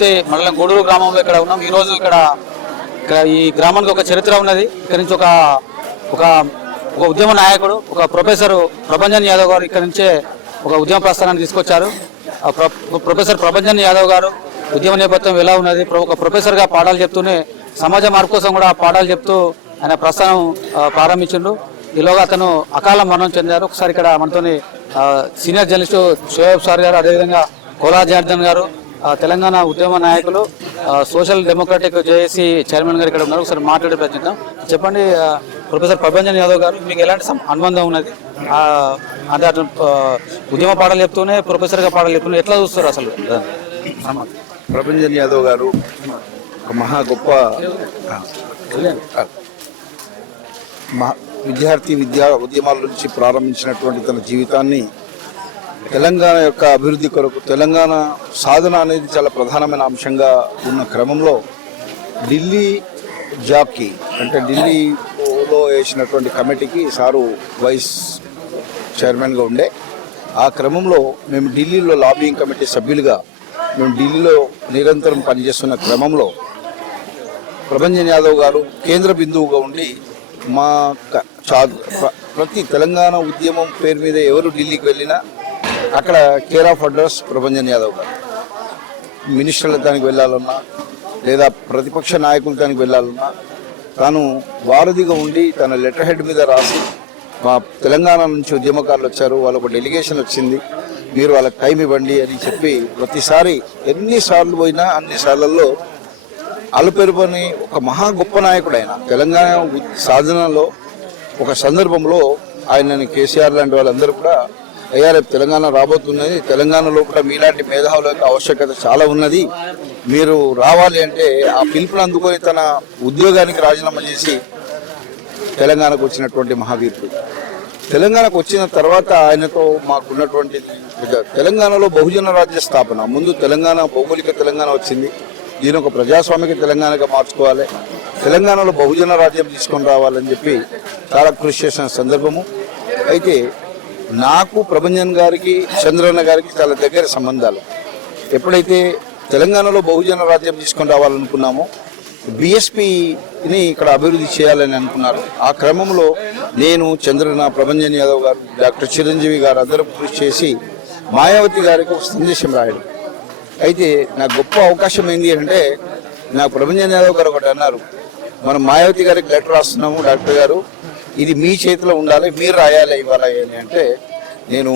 తుంగతుర్తి మండలం గూడూరు గ్రామంలో ఇక్కడ ఉన్నాం. ఈ ఇక్కడ ఇక్కడ ఈ గ్రామానికి ఒక చరిత్ర ఉన్నది. ఇక్కడ నుంచి ఒక ఒక ఒక ఉద్యమ నాయకుడు ఒక ప్రొఫెసర్ ప్రభంజన్ యాదవ్ గారు ఇక్కడ నుంచే ఒక ఉద్యమ ప్రస్థానాన్ని తీసుకొచ్చారు. ప్రొఫెసర్ ప్రభంజన్ యాదవ్ గారు ఉద్యమ నేపథ్యం ఎలా ఉన్నది? ప్రొ- ఒక ప్రొఫెసర్గా పాఠాలు చెప్తూనే సమాజ మార్పు కోసం కూడా పాఠాలు చెప్తూ ఆయన ప్రస్థానం ప్రారంభించిండు. ఈలోగా అతను అకాల మరణం చెందారు. ఒకసారి ఇక్కడ మనతోని సీనియర్ జర్నలిస్టు షోయబ్ సార్ గారు అదేవిధంగా కోలా జనార్దన్ గారు తెలంగాణ ఉద్యమ నాయకులు సోషల్ డెమోక్రటిక్ జేఏసీ చైర్మన్ గారు ఇక్కడ ఉన్నారు. ఒకసారి మాట్లాడే ప్రయత్నిద్దాం. చెప్పండి ప్రొఫెసర్ ప్రభంజన్ యాదవ్ గారు మీకు ఎలాంటి సం- అనుబంధం ఉన్నది? అంటే అతను ఉద్యమ పాటలు చెప్తూనే ప్రొఫెసర్గా పాటలు చెప్తూనే ఎట్లా చూస్తారు అసలు? ప్రభంజన్ యాదవ్ గారు ఒక మహా గొప్ప మహా విద్యార్థి విద్యా ఉద్యమాల నుంచి ప్రారంభించినటువంటి తన జీవితాన్ని తెలంగాణ యొక్క అభివృద్ధి కొరకు తెలంగాణ సాధన అనేది చాలా ప్రధానమైన అంశంగా ఉన్న క్రమంలో ఢిల్లీ జాబ్కి అంటే ఢిల్లీలో వేసినటువంటి కమిటీకి సారు వైస్ చైర్మన్గా ఉండే. ఆ క్రమంలో మేము ఢిల్లీలో లాబింగ్ కమిటీ సభ్యులుగా మేము ఢిల్లీలో నిరంతరం పనిచేస్తున్న క్రమంలో ప్రభంజన్ యాదవ్ గారు కేంద్ర బిందువుగా ఉండి మా ప్ర- ప్రతి తెలంగాణ ఉద్యమం పేరు మీద ఎవరు ఢిల్లీకి వెళ్ళినా అక్కడ care of address Prabhanjan Yadav గారు. మినిస్టర్ల దానికి వెళ్ళాలన్నా లేదా ప్రతిపక్ష నాయకుల దానికి వెళ్ళాలన్నా తాను వారధిగా ఉండి తన లెటర్ హెడ్ మీద రాసి మా తెలంగాణ నుంచి ఉద్యమకారులు వచ్చారు వాళ్ళకు డెలిగేషన్ వచ్చింది మీరు వాళ్ళకి టైం ఇవ్వండి అని చెప్పి ప్రతిసారి ఎన్నిసార్లు పోయినా అన్ని సార్లలో అలుపెరుపని ఒక మహా గొప్ప నాయకుడు ఆయన. తెలంగాణ సాధనలో ఒక సందర్భంలో ఆయనని కేసీఆర్ లాంటి వాళ్ళందరూ కూడా అయ్యా రేపు తెలంగాణ రాబోతున్నది. తెలంగాణలో కూడా మీలాంటి మేధావుల యొక్క ఆవశ్యకత చాలా ఉన్నది. మీరు రావాలి అంటే ఆ పిలుపుని అందుకొని తన ఉద్యోగానికి రాజీనామా చేసి తెలంగాణకు వచ్చినటువంటి మహావీరుడు. తెలంగాణకు వచ్చిన తర్వాత ఆయనతో మాకున్నటువంటి తెలంగాణలో బహుజన రాజ్య స్థాపన. ముందు తెలంగాణ భౌగోళిక తెలంగాణ వచ్చింది. దీని ఒక ప్రజాస్వామిక తెలంగాణగా మార్చుకోవాలి. తెలంగాణలో బహుజన రాజ్యం తీసుకొని రావాలని చెప్పి చాలా కృషి చేసిన సందర్భము. అయితే నాకు ప్రభంజన్ గారికి చంద్రన్న గారికి చాలా దగ్గర సంబంధాలు. ఎప్పుడైతే తెలంగాణలో బహుజన రాజ్యం తీసుకొని రావాలనుకున్నామో బిఎస్పిని ఇక్కడ అభివృద్ధి చేయాలని అనుకున్నారు. ఆ క్రమంలో నేను చంద్రన్న ప్రభంజన్ యాదవ్ గారు డాక్టర్ చిరంజీవి గారు అందరూ కృషి చేసి మాయావతి గారికి ఒక సందేశం రాయడం. అయితే నాకు గొప్ప అవకాశం ఏంటి అంటే నాకు ప్రభంజన్ యాదవ్ గారు ఒకటి అన్నారు మనం మాయావతి గారికి లెటర్ రాస్తున్నాము డాక్టర్ గారు ఇది మీ చేతిలో ఉండాలి మీరు రాయాలి ఇవాళ అని అంటే నేను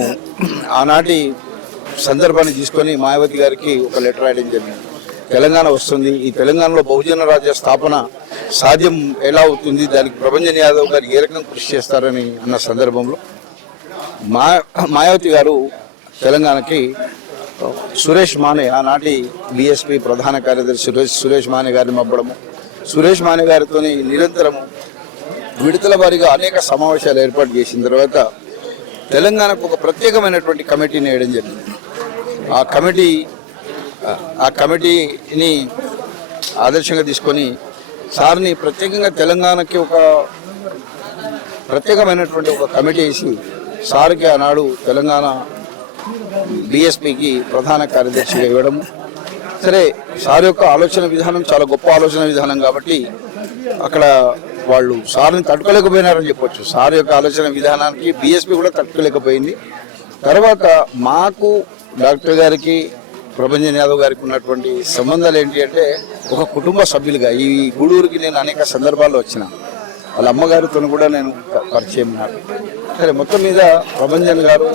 ఆనాటి సందర్భాన్ని తీసుకొని మాయావతి గారికి ఒక లెటర్ రాయడం జరిగింది. తెలంగాణ వస్తుంది ఈ తెలంగాణలో బహుజన రాజ్య స్థాపన సాధ్యం ఎలా అవుతుంది దానికి ప్రభంజన్ యాదవ్ గారు ఏ రకంగా కృషి చేస్తారని అన్న సందర్భంలో మా మాయావతి గారు తెలంగాణకి సురేష్ మానే ఆనాటి బీఎస్పీ ప్రధాన కార్యదర్శి సురేష్ సురేష్ మానే గారిని మబ్బడము సురేష్ మానే గారితో నిరంతరము విడతల వారీగా అనేక సమావేశాలు ఏర్పాటు చేసిన తర్వాత తెలంగాణకు ఒక ప్రత్యేకమైనటువంటి కమిటీని వేయడం జరిగింది. ఆ కమిటీ ఆ కమిటీని ఆదర్శంగా తీసుకొని సార్ని ప్రత్యేకంగా తెలంగాణకి ఒక ప్రత్యేకమైనటువంటి ఒక కమిటీ వేసి సార్కి ఆనాడు తెలంగాణ బిఎస్పికి ప్రధాన కార్యదర్శిగా ఇవ్వడం సరే సార్ యొక్క ఆలోచన విధానం చాలా గొప్ప ఆలోచన విధానం కాబట్టి అక్కడ వాళ్ళు సార్ని తట్టుకోలేకపోయినారని చెప్పొచ్చు. సార్ యొక్క ఆలోచన విధానానికి బిఎస్పి కూడా తట్టుకోలేకపోయింది. తర్వాత మాకు డాక్టర్ గారికి ప్రభంజన్ యాదవ్ గారికి ఉన్నటువంటి సంబంధాలు ఏంటి అంటే ఒక కుటుంబ సభ్యులుగా ఈ గూడూరుకి నేను అనేక సందర్భాల్లో వచ్చిన వాళ్ళ అమ్మగారితో కూడా నేను పరిచయం నాకు సరే మొత్తం మీద ప్రభంజన్ గారు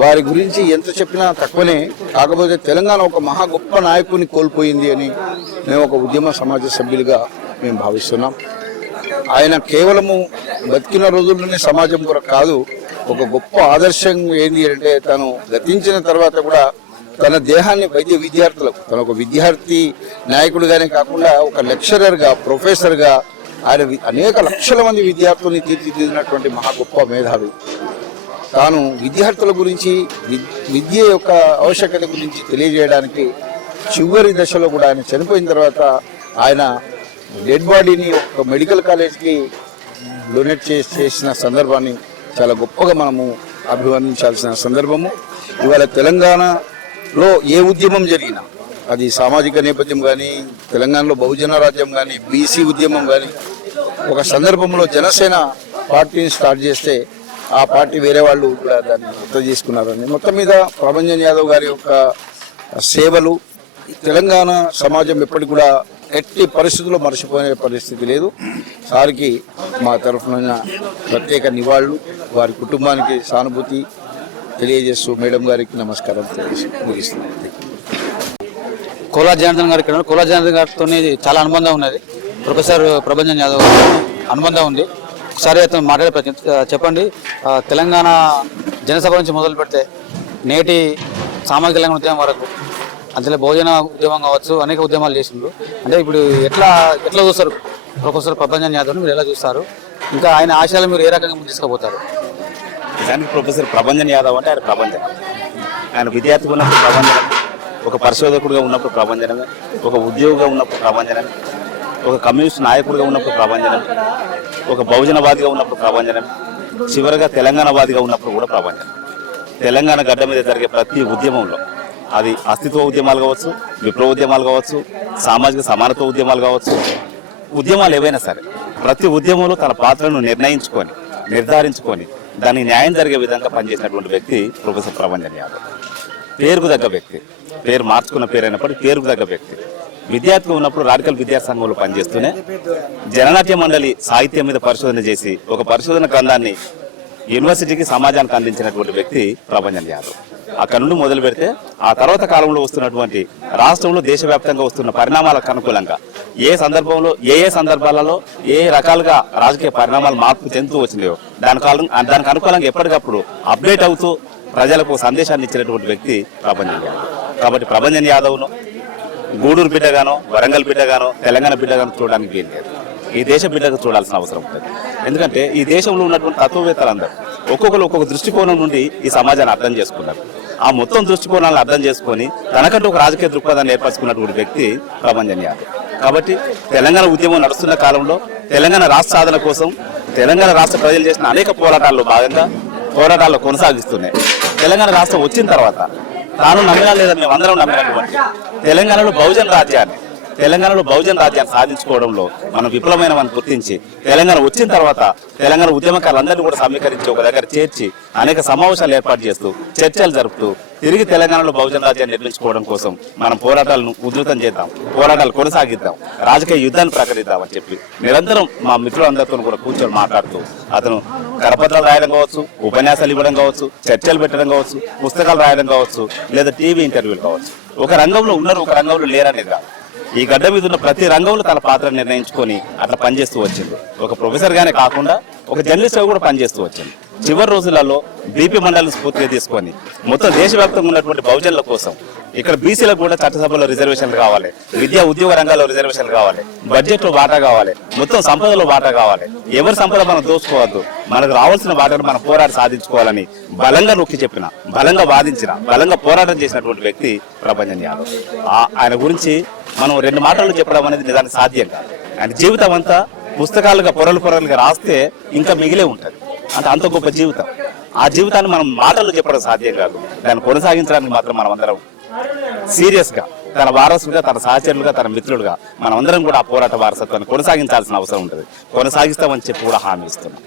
వారి గురించి ఎంత చెప్పినా తక్కువనే కాకపోతే తెలంగాణ ఒక మహా గొప్ప నాయకుని కోల్పోయింది అని మేము ఒక ఉద్యమ సమాజ సభ్యులుగా మేము భావిస్తున్నాం. ఆయన కేవలము బతికిన రోజుల్లోనే సమాజం కొరకు కాదు ఒక గొప్ప ఆదర్శం ఏంటి అంటే తను గతించిన తర్వాత కూడా తన దేహాన్ని వైద్య విద్యార్థులకు తన ఒక విద్యార్థి నాయకుడిగానే కాకుండా ఒక లెక్చరర్గా ప్రొఫెసర్గా ఆయన అనేక లక్షల మంది విద్యార్థుల్ని తీర్చిదిద్దినటువంటి మహా గొప్ప మేధావి. తాను విద్యార్థుల గురించి విద్య యొక్క ఆవశ్యకత గురించి తెలియజేయడానికి చివరి దశలో కూడా ఆయన చనిపోయిన తర్వాత ఆయన డెడ్ బాడీని ఒక మెడికల్ కాలేజ్కి డొనేట్ చేసిన సందర్భాన్ని చాలా గొప్పగా మనము అభివర్ణించాల్సిన సందర్భము. ఇవాళ తెలంగాణలో ఏ ఉద్యమం జరిగినా అది సామాజిక నేపథ్యం కానీ తెలంగాణలో బహుజన రాజ్యం కానీ బీసీ ఉద్యమం కానీ ఒక సందర్భంలో జనసేన పార్టీని స్టార్ట్ చేస్తే ఆ పార్టీ వేరే వాళ్ళు కూడా దాన్ని గుర్తు చేసుకున్నారని మొత్తం మీద ప్రభంజన్ యాదవ్ గారి యొక్క సేవలు తెలంగాణ సమాజం ఎప్పటికి కూడా ఎట్టి పరిస్థితుల్లో మర్చిపోయే పరిస్థితి లేదు. సార్కి మా తరఫున ప్రత్యేక నివాళులు. వారి కుటుంబానికి సానుభూతి తెలియజేస్తూ మేడం గారికి నమస్కారం తెలియజేసి ముగిస్తున్నాను కోలా జనార్దన్ గారి ఇక్కడ కోలా జనార్దన్ గారితో చాలా అనుబంధం ఉన్నది. ప్రొఫెసర్ ప్రభంజన్ యాదవ్ అనుబంధం ఉంది. ఒకసారి అతను మాట్లాడే చెప్పండి. తెలంగాణ జనసభ నుంచి మొదలు పెడితే నేటి సామాజిక తెలంగాణ ఉద్యమం వరకు అందులో భోజన ఉద్యమం కావచ్చు అనేక ఉద్యమాలు చేసిండ్రు. అంటే ఇప్పుడు ఎట్లా ఎట్లా చూస్తారు? ప్రొఫెసర్ ప్రభంజన్ యాదవ్ని మీరు ఎలా చూస్తారు? ఇంకా ఆయన ఆశయాలు మీరు ఏ రకంగా ముందు తీసుకుపోతారు? నిజానికి ప్రొఫెసర్ ప్రభంజన్ యాదవ్ అంటే ఆయన ప్రభంజన్ ఆయన విద్యార్థిగా ఉన్నప్పుడు ప్రభంజనం ఒక పరిశోధకుడిగా ఉన్నప్పుడు ప్రభంజనమే ఒక ఉద్యోగిగా ఉన్నప్పుడు ప్రభంజనమే ఒక కమ్యూనిస్ట్ నాయకుడిగా ఉన్నప్పుడు ప్రభంజనం ఒక బహుజనవాదిగా ఉన్నప్పుడు ప్రభంజనం చివరిగా తెలంగాణవాదిగా ఉన్నప్పుడు కూడా ప్రభంజనం తెలంగాణ గడ్డ మీద జరిగే ప్రతి ఉద్యమంలో అది అస్తిత్వ ఉద్యమాలు కావచ్చు విప్లవ ఉద్యమాలు కావచ్చు సామాజిక సమానత్వ ఉద్యమాలు కావచ్చు ఉద్యమాలు ఏవైనా సరే ప్రతి ఉద్యమంలో తన పాత్రను నిర్ణయించుకొని నిర్ధారించుకొని దానికి న్యాయం జరిగే విధంగా పనిచేసినటువంటి వ్యక్తి ప్రొఫెసర్ ప్రభంజన్ యాదవ్. పేరుకు తగ్గ వ్యక్తి. పేరు మార్చుకున్న పేరు అయినప్పటికీ పేరుకు తగ్గ వ్యక్తి. విద్యార్థిగా ఉన్నప్పుడు రాడికల్ విద్యా సంఘంలో పనిచేస్తూనే జననాట్య మండలి సాహిత్యం మీద పరిశోధన చేసి ఒక పరిశోధన గ్రంథాన్ని యూనివర్సిటీకి సమాజానికి అందించినటువంటి వ్యక్తి ప్రభంజన్ యాదవ్. అక్కడ నుండి మొదలు పెడితే ఆ తర్వాత కాలంలో వస్తున్నటువంటి రాష్ట్రంలో దేశవ్యాప్తంగా వస్తున్న పరిణామాలకు అనుకూలంగా ఏ సందర్భంలో ఏ ఏ సందర్భాలలో ఏ రకాలుగా రాజకీయ పరిణామాలు మార్పు చెందుతూ వచ్చినాయో దాని కాలం దానికి అనుకూలంగా ఎప్పటికప్పుడు అప్డేట్ అవుతూ ప్రజలకు సందేశాన్ని ఇచ్చినటువంటి వ్యక్తి ప్రభంజన్ యాదవ్. కాబట్టి ప్రభంజన్ యాదవ్ను గూడూరు బిడ్డగానో వరంగల్ బిడ్డగానో తెలంగాణ బిడ్డగానో చూడడానికి వీలు లేదు. ఈ దేశ బిడ్డకు చూడాల్సిన అవసరం ఉంటుంది. ఎందుకంటే ఈ దేశంలో ఉన్నటువంటి తత్వవేత్తలందరూ ఒక్కొక్కరు ఒక్కొక్క దృష్టికోణం నుండి ఈ సమాజాన్ని అర్థం చేసుకున్నారు. ఆ మొత్తం దృష్టికోణాలను అర్థం చేసుకొని తనకంటూ ఒక రాజకీయ దృక్పథాన్ని ఏర్పరచుకున్నటువంటి వ్యక్తి ప్రభంజన్ యాదవ్. కాబట్టి తెలంగాణ ఉద్యమం నడుస్తున్న కాలంలో తెలంగాణ రాష్ట్ర సాధన కోసం తెలంగాణ రాష్ట్ర ప్రజలు చేసిన అనేక పోరాటాల్లో భాగంగా పోరాటాల్లో కొనసాగిస్తున్నాయి. తెలంగాణ రాష్ట్రం వచ్చిన తర్వాత తాను నమ్మినా లేదా మేము అందరం నమ్మినటువంటి తెలంగాణలో బహుజన రాజ్యాన్ని తెలంగాణలో బహుజన రాజ్యాన్ని సాధించుకోవడంలో మనం విఫలమైన మనం గుర్తించి తెలంగాణ వచ్చిన తర్వాత తెలంగాణ ఉద్యమకారులందరినీ కూడా సమీకరించి ఒక దగ్గర చేర్చి అనేక సమావేశాలు ఏర్పాటు చేస్తూ చర్చలు జరుపుతూ తిరిగి తెలంగాణలో బహుజన రాజ్యాన్ని నిర్మించుకోవడం కోసం మనం పోరాటాలను ఉధృతం చేద్దాం పోరాటాలు కొనసాగిద్దాం రాజకీయ యుద్ధాన్ని ప్రకటిద్దాం అని చెప్పి నిరంతరం మా మిత్రులందరితో కూడా కూర్చొని మాట్లాడుతూ అతను కరపత్రాలు రాయడం కావచ్చు ఉపన్యాసాలు ఇవ్వడం కావచ్చు చర్చలు పెట్టడం కావచ్చు పుస్తకాలు రాయడం కావచ్చు లేదా టీవీ ఇంటర్వ్యూలు కావచ్చు. ఒక రంగంలో ఉన్నారు ఒక రంగంలో లేరనేది కాదు. ఈ గడ్డ మీద ఉన్న ప్రతి రంగంలో తన పాత్ర నిర్ణయించుకొని అట్లా పనిచేస్తూ వచ్చింది. ఒక ప్రొఫెసర్ గానే కాకుండా ఒక జర్నలిస్ట్ కూడా పనిచేస్తూ వచ్చింది. చివరి రోజులలో బీపీ మండలిని స్ఫూర్తిగా తీసుకొని మొత్తం దేశవ్యాప్తంగా ఉన్నటువంటి బహుజనుల కోసం ఇక్కడ బీసీలకు కూడా చట్టసభలో రిజర్వేషన్లు కావాలి. విద్యా ఉద్యోగ రంగాల్లో రిజర్వేషన్లు కావాలి. బడ్జెట్లో వాటా కావాలి. మొత్తం సంపదలో వాటా కావాలి. ఎవరి సంపద మనం దోసుకోవద్దు మనకు రావాల్సిన వాటను మనం పోరాట సాధించుకోవాలని బలంగా నొక్కి చెప్పిన బలంగా వాదించిన బలంగా పోరాటం చేసినటువంటి వ్యక్తి ప్రభంజన్ యాదవ్. ఆ- ఆయన గురించి మనం రెండు మాటలు చెప్పడం అనేది నిజానికి సాధ్యం కాదు. ఆయన జీవితం అంతా పుస్తకాలుగా పొరలు పొరలుగా రాస్తే ఇంకా మిగిలే ఉంటుంది. అంటే అంత గొప్ప జీవితం. ఆ జీవితాన్ని మనం మాటలు చెప్పడం సాధ్యం కాదు. దాన్ని కొనసాగించడానికి మాత్రం మనం అందరం సీరియస్గా తన వారసులుగా తన సహచరులుగా తన మిత్రులుగా మనమందరం కూడా ఆ పోరాట వారసత్వాన్ని కొనసాగించాల్సిన అవసరం ఉంటుంది. కొనసాగిస్తామని చెప్పి కూడా హామీ ఇస్తున్నాం.